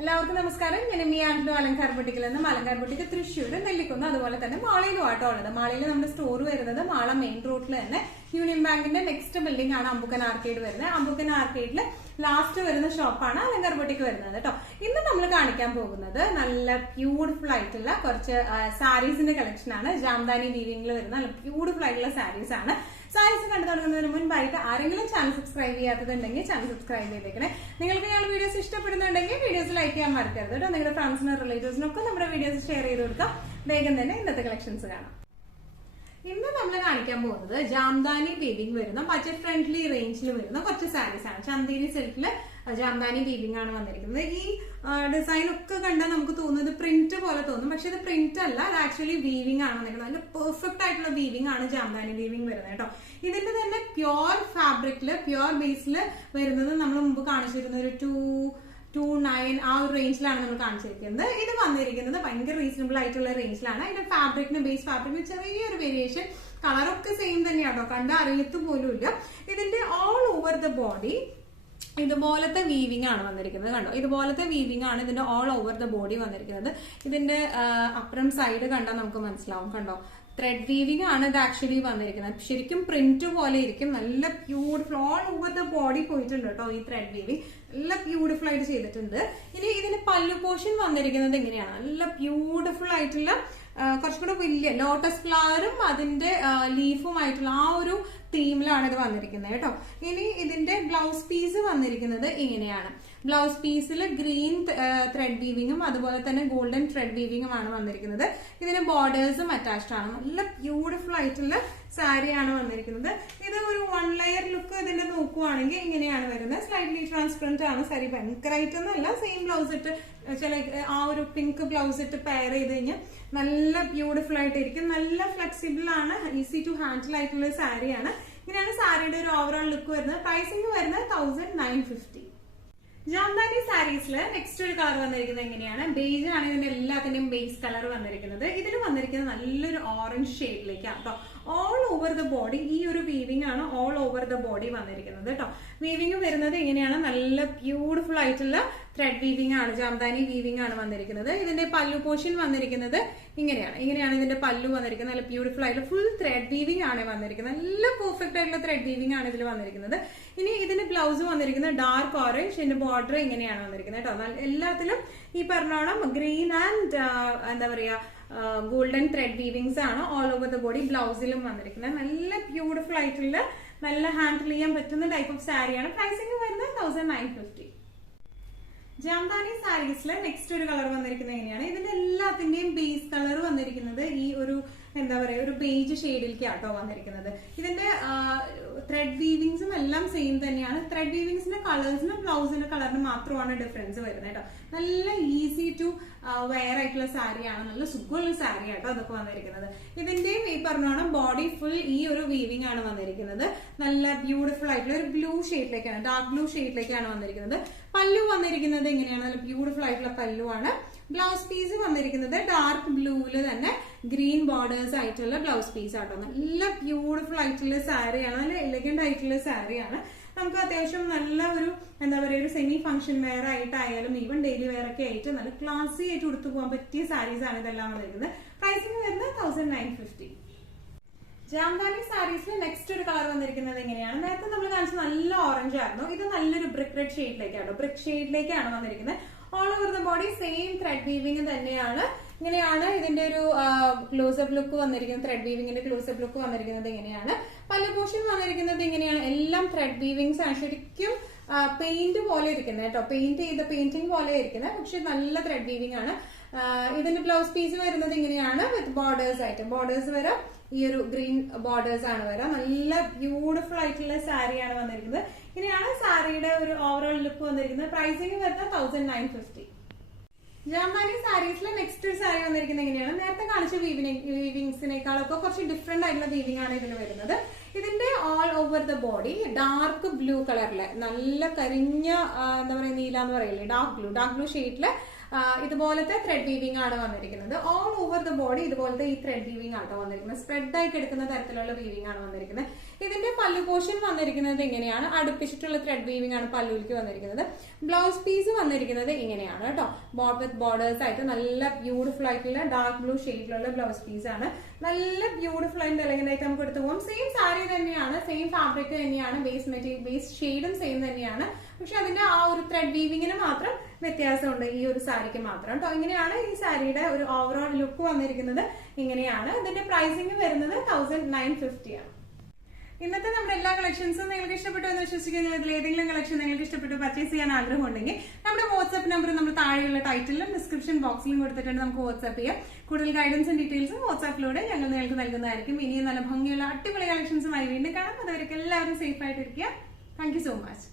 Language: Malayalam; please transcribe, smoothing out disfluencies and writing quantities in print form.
എല്ലാവർക്കും നമസ്കാരം. ഞാൻ മീ ആൻഡ്ലോ അലങ്കാർ ബൊട്ടിക്കിൽ നിന്നും അലങ്കാർ ബൊട്ടിക്ക് തൃശ്ശൂര് നെല്ലിക്കുന്ന് അതുപോലെ തന്നെ മാളയിലും ആട്ടോ ഉള്ളത്. മാളയിൽ നമ്മുടെ സ്റ്റോർ വരുന്നത് മാള മെയിൻ റോഡിൽ തന്നെ യൂണിയൻ ബാങ്കിന്റെ നെക്സ്റ്റ് ബിൽഡിംഗ് ആണ് അമ്പുക്കൻ ആർക്കേഡ് വരുന്നത്. അമ്പുക്കൻ ആർക്കേഡിൽ ലാസ്റ്റ് വരുന്ന ഷോപ്പാണ് അലങ്കാർ ബൊട്ടിക്ക് വരുന്നത് കേട്ടോ. ഇന്ന് നമ്മൾ കാണിക്കാൻ പോകുന്നത് നല്ല ബ്യൂട്ടിഫുൾ ആയിട്ടുള്ള കുറച്ച് സാരീസിന്റെ കളക്ഷൻ ആണ്. ജാംദാനി വീവിംഗിൽ വരുന്ന നല്ല ബ്യൂട്ടിഫുൾ ആയിട്ടുള്ള സാരീസ് ആണ്. സാരീസ് കണ്ടു തുടങ്ങുന്നതിന് മുൻപായിട്ട് ആരെങ്കിലും ചാനൽ സബ്സ്ക്രൈബ് ചെയ്യാത്തതുണ്ടെങ്കിൽ ചാനൽ സബ്സ്ക്രൈബ് ചെയ്തേക്കണേ. നിങ്ങൾക്ക് ഞങ്ങൾ വീഡിയോസ് ഇഷ്ടപ്പെടുന്നുണ്ടെങ്കിൽ വീഡിയോസ് ലൈക്ക് ചെയ്യാൻ മറക്കരുത് കേട്ടോ. നിങ്ങളുടെ ഫ്രണ്ട്സിനും റിലേറ്റീവ്സിനും ഒക്കെ നമ്മുടെ വീഡിയോസ് ഷെയർ ചെയ്ത് കൊടുക്കാം. വേഗം തന്നെ ഇന്നത്തെ കളക്ഷൻസ് കാണാം. ഇന്ന് നമ്മൾ കാണിക്കാൻ പോകുന്നത് ജാംദാനി വീവിംഗ് വരുന്ന ബഡ്ജറ്റ് ഫ്രണ്ട്ലി റേഞ്ചിൽ വരുന്ന കുറച്ച് സാരീസ് ആണ്. ചന്തേരി സിൽക്കില് ജാംദാനി വീവിംഗ് ആണ് വന്നിരിക്കുന്നത്. ഈ ഡിസൈൻ ഒക്കെ കണ്ടാൽ നമുക്ക് തോന്നുന്നത് പ്രിന്റ് പോലെ തോന്നും, പക്ഷെ ഇത് പ്രിന്റ് അല്ല, അത് ആക്ച്വലി വീവിംഗ് ആണ് വന്നിരിക്കുന്നത്. അതിന്റെ പെർഫെക്റ്റ് ആയിട്ടുള്ള വീവിംഗ് ആണ് ജാംദാനി വീവിംഗ് വരുന്നത് കേട്ടോ. ഇതിന്റെ തന്നെ പ്യോർ ഫാബ്രിക്കില് പ്യോർ ബേസിൽ വരുന്നത് നമ്മൾ മുമ്പ് കാണിച്ചിരുന്ന ഒരു 229 ആ ഒരു റേഞ്ചിലാണ് നമ്മൾ കാണിച്ചിരിക്കുന്നത്. ഇത് വന്നിരിക്കുന്നത് ഭയങ്കര റീസണബിൾ ആയിട്ടുള്ള റേഞ്ചിലാണ്. അതിന്റെ ഫാബ്രിക്കിന് ബേസ് ഫാബ്രിക്കിന് ചെറിയൊരു വേരിയേഷൻ, കളറൊക്കെ സെയിം തന്നെയാണോ, കണ്ട അറിയത്ത് പോലും ഇല്ല. ഇതിന്റെ ഓൾ ഓവർ ദ ബോഡി ഇതുപോലത്തെ വീവിംഗ് ആണ് വന്നിരിക്കുന്നത്. കണ്ടോ, ഇതുപോലത്തെ വീവിംഗ് ആണ് ഇതിന്റെ ഓൾ ഓവർ ദ ബോഡി വന്നിരിക്കുന്നത്. ഇതിന്റെ അപ്പുറം സൈഡ് കണ്ടാൽ നമുക്ക് മനസ്സിലാവും. കണ്ടോ, ത്രെഡ് വീവിംഗ് ആണ് ഇത് ആക്ച്വലി വന്നിരിക്കുന്നത്. ശരിക്കും പ്രിന്റ് പോലെ ഇരിക്കും. നല്ല beautiful all over the body പോയിട്ടുണ്ട് കേട്ടോ. ഈ ത്രെഡ് വീവിംഗ് നല്ല ബ്യൂട്ടിഫുൾ ആയിട്ട് ചെയ്തിട്ടുണ്ട്. ഇനി ഇതിന് പല്ലു പോർഷൻ വന്നിരിക്കുന്നത് എങ്ങനെയാണ്, നല്ല ബ്യൂട്ടിഫുൾ ആയിട്ടുള്ള കുറച്ചുകൂടെ വലിയ ലോട്ടസ് ഫ്ലവറും അതിന്റെ ലീഫുമായിട്ടുള്ള ആ ഒരു തീമിലാണ് ഇത് വന്നിരിക്കുന്നത് കേട്ടോ. ഇനി ഇതിന്റെ ബ്ലൗസ് പീസ് വന്നിരിക്കുന്നത് ഇങ്ങനെയാണ്. ബ്ലൗസ് പീസിൽ ഗ്രീൻ ത്രെഡ് വീവിങ്ങും അതുപോലെ തന്നെ ഗോൾഡൻ ത്രെഡ് വീവിങ്ങും ആണ് വന്നിരിക്കുന്നത്. ഇതിന് ബോർഡേഴ്സും അറ്റാച്ച്ഡ് ആണ്. നല്ല ബ്യൂട്ടിഫുൾ ആയിട്ടുള്ള സാരിയാണ് വന്നിരിക്കുന്നത്. ഇത് ഒരു 1 ലെയർ ലുക്ക് ഇതിന്റെ നോക്കുവാണെങ്കിൽ ഇങ്ങനെയാണ് വരുന്നത്. സ്ലൈറ്റ്ലി ട്രാൻസ്പെറന്റ് ആണ് സാരി, ഭയങ്കരമായിട്ടൊന്നുമല്ല. സെയിം ബ്ലൗസ് ഇട്ട് ചില ആ ഒരു പിങ്ക് ബ്ലൗസ് ഇട്ട് പെയർ ചെയ്ത് കഴിഞ്ഞാൽ നല്ല ബ്യൂട്ടിഫുൾ ആയിട്ടിരിക്കും. നല്ല ഫ്ലെക്സിബിൾ ആണ്, ഈസി ടു ഹാൻഡിൽ ആയിട്ടുള്ള സാരിയാണ്. ഇങ്ങനെയാണ് സാരിയുടെ ഒരു ഓവറോൾ ലുക്ക് വരുന്നത്. പ്രൈസിംഗ് വരുന്നത് 1950. ജാംദാനി സാരീസില് നെക്സ്റ്റ് ഒരു കളർ വന്നിരിക്കുന്നത് എങ്ങനെയാണ്, ബേജ് ആണ് ഇതിന്റെ എല്ലാത്തിന്റെയും ബേസ് കളർ വന്നിരിക്കുന്നത്. ഇതിൽ വന്നിരിക്കുന്നത് നല്ലൊരു ഓറഞ്ച് ഷെയ്ഡിലേക്കാണ് കേട്ടോ. ഓൾ ഓവർ ദ ബോഡി ഈ ഒരു വീവിംഗ് ആണ് ഓൾ ഓവർ ദ ബോഡി വന്നിരിക്കുന്നത് കേട്ടോ. വീവിംഗ് വരുന്നത് ഇങ്ങനെയാണ്. നല്ല ബ്യൂട്ടിഫുൾ ആയിട്ടുള്ള ത്രെഡ് വീവിംഗ് ആണ്, ജാംദാനി വീവിംഗ് ആണ് വന്നിരിക്കുന്നത്. ഇതിന്റെ പല്ലു പോർഷൻ വന്നിരിക്കുന്നത് ഇങ്ങനെയാണ് ഇതിന്റെ പല്ലു വന്നിരിക്കുന്നത്. നല്ല ബ്യൂട്ടിഫുൾ ആയിട്ടുള്ള ഫുൾ ത്രെഡ് വീവിംഗ് ആണ് വന്നിരിക്കുന്നത്. നല്ല പെർഫെക്റ്റ് ആയിട്ടുള്ള ത്രെഡ് വീവിംഗ് ആണ് ഇതിൽ വന്നിരിക്കുന്നത്. ഇനി ഇതിന്റെ ബ്ലൗസ് വന്നിരിക്കുന്നത് ഡാർക്ക് ഓറഞ്ച്, ഇതിന്റെ ബോർഡർ ഇങ്ങനെയാണ് വന്നിരിക്കുന്നത് കേട്ടോ. എല്ലാത്തിലും ഈ പറഞ്ഞോണം ഗ്രീൻ ആൻഡ് എന്താ പറയാ ഗോൾഡൻ ത്രെഡ് വീവിങ്സ് ആണ് ഓൾ ഓവർ ദ ബോഡി ബ്ലൗസിലും വന്നിരിക്കുന്നത്. നല്ല ബ്യൂട്ടിഫുൾ ആയിട്ടുള്ള നല്ല ഹാൻഡിൽ ചെയ്യാൻ പറ്റുന്ന ടൈപ്പ് ഓഫ് സാരിയാണ്. പ്രൈസിംഗ് വരുന്നത് 1950. ജാംദാനി സാരീസിലെ നെക്സ്റ്റ് ഒരു കളർ വന്നിരിക്കുന്നത് എങ്ങനെയാണ്, ഇതിന്റെ എല്ലാത്തിന്റെയും ബേസ് കളർ വന്നിരിക്കുന്നത് ഈ ഒരു എന്താ പറയാ ഒരു ബേജ് ഷെയ്ഡിലേക്കാട്ടോ വന്നിരിക്കുന്നത്. ഇതിന്റെ ത്രെഡ് വീവിങ്സും എല്ലാം സെയിം തന്നെയാണ്. ത്രെഡ് വീവിങ്സിന്റെ കളേഴ്സിനും ബ്ലൗസിന്റെ കളറിനും മാത്രമാണ് ഡിഫറൻസ് വരുന്നത് കേട്ടോ. നല്ല ഈസി ടു വെയർ ആയിട്ടുള്ള സാരിയാണ്, നല്ല സുഖമുള്ള സാരി ആട്ടോ അതൊക്കെ വന്നിരിക്കുന്നത്. ഇതിന്റെയും ഈ പറഞ്ഞോണം ബോഡി ഫുൾ ഈ ഒരു വീവിംഗ് ആണ് വന്നിരിക്കുന്നത്. നല്ല ബ്യൂട്ടിഫുൾ ആയിട്ടുള്ള ഒരു ബ്ലൂ ഷെയ്ഡിലേക്കാണ്, ഡാർക്ക് ബ്ലൂ ഷെയ്ഡിലേക്കാണ് വന്നിരിക്കുന്നത്. പല്ലു വന്നിരിക്കുന്നത് എങ്ങനെയാണ്, നല്ല ബ്യൂട്ടിഫുൾ ആയിട്ടുള്ള പല്ലു ആണ്. ബ്ലൗസ് പീസ് വന്നിരിക്കുന്നത് ഡാർക്ക് ബ്ലൂവില് തന്നെ ഗ്രീൻ ബോർഡേഴ്സ് ആയിട്ടുള്ള ബ്ലൗസ് പീസ് ആട്ടോ. നല്ല ബ്യൂട്ടിഫുൾ ആയിട്ടുള്ള സാരിയാണ്, നല്ല എലഗന്റ് ആയിട്ടുള്ള സാരിയാണ്. നമുക്ക് അത്യാവശ്യം നല്ല ഒരു എന്താ പറയുക ഒരു സെമി ഫംഗ്ഷൻ വെയർ ആയിട്ടായാലും ഈവൻ ഡെയിലി വെയർ ഒക്കെ ആയിട്ട് നല്ല ക്ലാസി ആയിട്ട് ഉടുത്തു പോകാൻ പറ്റിയ സാരീസ് ആണ് ഇതെല്ലാം വന്നിരിക്കുന്നത്. പ്രൈസിംഗ് വരുന്നത് 1950. ജാംദാനി സാരീസിൽ നെക്സ്റ്റ് ഒരു കളർ വന്നിരിക്കുന്നത് എങ്ങനെയാണ്, നേരത്തെ നമ്മൾ കാണിച്ചത് നല്ല ഓറഞ്ച് ആയിരുന്നു. ഇത് നല്ലൊരു ബ്രിക്ക് റെഡ് ഷെയ്ഡിലേക്കാണ്, ബ്രിക്ക് ഷെയ്ഡിലേക്കാണ് വന്നിരിക്കുന്നത്. All over the body same thread weaving തന്നെയാണ്. ഇങ്ങനെയാണ് ഇതിന്റെ ഒരു ക്ലോസപ്പ് ലുക്ക് വന്നിരിക്കുന്നത്. ത്രെഡ് വീവിംഗിന്റെ ക്ലോസപ്പ് ലുക്ക് വന്നിരിക്കുന്നത് ഇങ്ങനെയാണ്. പല്ലു പോർഷൻ വന്നിരിക്കുന്നത് ഇങ്ങനെയാണ്. എല്ലാം ത്രെഡ് വീവിങ്സ് ആണ്. ശരിക്കും പെയിന്റ് പോലെ ഇരിക്കുന്നത് കേട്ടോ, പെയിന്റ് ചെയ്ത പെയിന്റിംഗ് പോലെ ഇരിക്കുന്നത്, പക്ഷെ നല്ല ത്രെഡ് വീവിംഗ് ആണ്. ഇതിന്റെ ബ്ലൗസ് പീസ് വരുന്നത് ഇങ്ങനെയാണ് വിത്ത് ബോർഡേഴ്സ് ആയിട്ട്. ബോർഡേഴ്സ് വരാം, ഈ ഒരു ഗ്രീൻ ബോർഡേഴ്സ് ആണ് വരാം. നല്ല ബ്യൂട്ടിഫുൾ ആയിട്ടുള്ള സാരിയാണ് വന്നിരിക്കുന്നത്. ഇങ്ങനെയാണ് സാരിയുടെ ഒരു ഓവറോൾ ലുക്ക് വന്നിരിക്കുന്നത്. പ്രൈസിംഗ് വരുന്നത് 1950. ജാംദാനി സാരീസിലെ നെക്സ്റ്റ് ഒരു സാരി വന്നിരിക്കുന്നത് എങ്ങനെയാണ്, നേരത്തെ കാണിച്ച വീവിങ്സിനേക്കാളൊക്കെ കുറച്ച് ഡിഫറെന്റ് ആയിട്ടുള്ള വീവിംഗ് ആണ് ഇതിൽ വരുന്നത്. ഇതിന്റെ all over the body dark blue കളറില് നല്ല കരിഞ്ഞ എന്താ പറയുക നീല എന്ന് പറയില്ലേ, ഡാർക്ക് ബ്ലൂ ഷെയ്ഡില് ഇതുപോലത്തെ ത്രെഡ് വീവിംഗ് ആണ് വന്നിരിക്കുന്നത്. ഓൾ ഓവർ ദ ബോഡി ഇതുപോലത്തെ ഈ ത്രെഡ് വീവിംഗ് ആട്ടോ വന്നിരിക്കുന്നത്. സ്പ്രെഡ് ആയി കിടക്കുന്ന തരത്തിലുള്ള വീവിംഗ് ആണ് വന്നിരിക്കുന്നത്. ഇതിന്റെ പല്ലു പോർഷൻ വന്നിരിക്കുന്നത് ഇങ്ങനെയാണ്. അടുപ്പിച്ചിട്ടുള്ള ത്രെഡ് വീവിംഗ് ആണ് പല്ലുവിലേക്ക് വന്നിരിക്കുന്നത്. ബ്ലൗസ് പീസ് വന്നിരിക്കുന്നത് ഇങ്ങനെയാണ് കേട്ടോ. വിത്ത് ബോർഡേഴ്സ് ആയിട്ട് നല്ല ബ്യൂട്ടിഫുൾ ആയിട്ടുള്ള ഡാർക്ക് ബ്ലൂ ഷെയ്ഡിലുള്ള ബ്ലൗസ് പീസ് ആണ്. നല്ല ബ്യൂട്ടിഫുൾ ആയിട്ട് എലഗന്റ് ആയിട്ട് നമുക്ക് എടുത്തു പോകും. സെയിം സാരി തന്നെയാണ്, സെയിം ഫാബ്രിക് തന്നെയാണ്, ബേസ് ഷെയ്ഡും സെയിം തന്നെയാണ്. പക്ഷെ അതിന്റെ ആ ഒരു ത്രെഡ് വീവിങ്ങിന് മാത്രം വ്യത്യാസമുണ്ട് ഈ ഒരു സാരിക്ക് മാത്രം കേട്ടോ. ഇങ്ങനെയാണ് ഈ സാരിയുടെ ഒരു ഓവറോൾ ലുക്ക് വന്നിരിക്കുന്നത്. ഇങ്ങനെയാണ്. ഇതിന്റെ പ്രൈസിംഗ് വരുന്നത് 1950 ആണ്. ഇന്നത്തെ നമ്മുടെ എല്ലാ കളക്ഷൻസും നിങ്ങൾക്ക് ഇഷ്ടപ്പെട്ടു എന്ന് വിശ്വസിക്കുന്നു. ഇതിൽ ഏതെങ്കിലും കളക്ഷൻ നിങ്ങൾക്ക് ഇഷ്ടപ്പെട്ടു പർച്ചേസ് ചെയ്യാൻ ആഗ്രഹമുണ്ടെങ്കിൽ നമ്മുടെ വാട്സ്ആപ്പ് നമ്പർ നമ്മൾ താഴെയുള്ള ടൈറ്റിലും ഡിസ്ക്രിപ്ഷൻ ബോക്സിലും കൊടുത്തിട്ടുണ്ട്. നമുക്ക് വാട്സ്ആപ്പ് ചെയ്യാം. കൂടുതൽ ഗൈഡൻസും ഡീറ്റെയിൽസും വാട്സ്ആപ്പിലൂടെ ഞങ്ങൾ നിങ്ങൾക്ക് നൽകുന്നതായിരിക്കും. ഇനിയും നല്ല ഭംഗിയുള്ള അടിപൊളി കളക്ഷൻസുമായി വീണ്ടും കാണാം. അതുവരെ എല്ലാവരും സേഫ് ആയിട്ടിരിക്കുക. Thank you so much.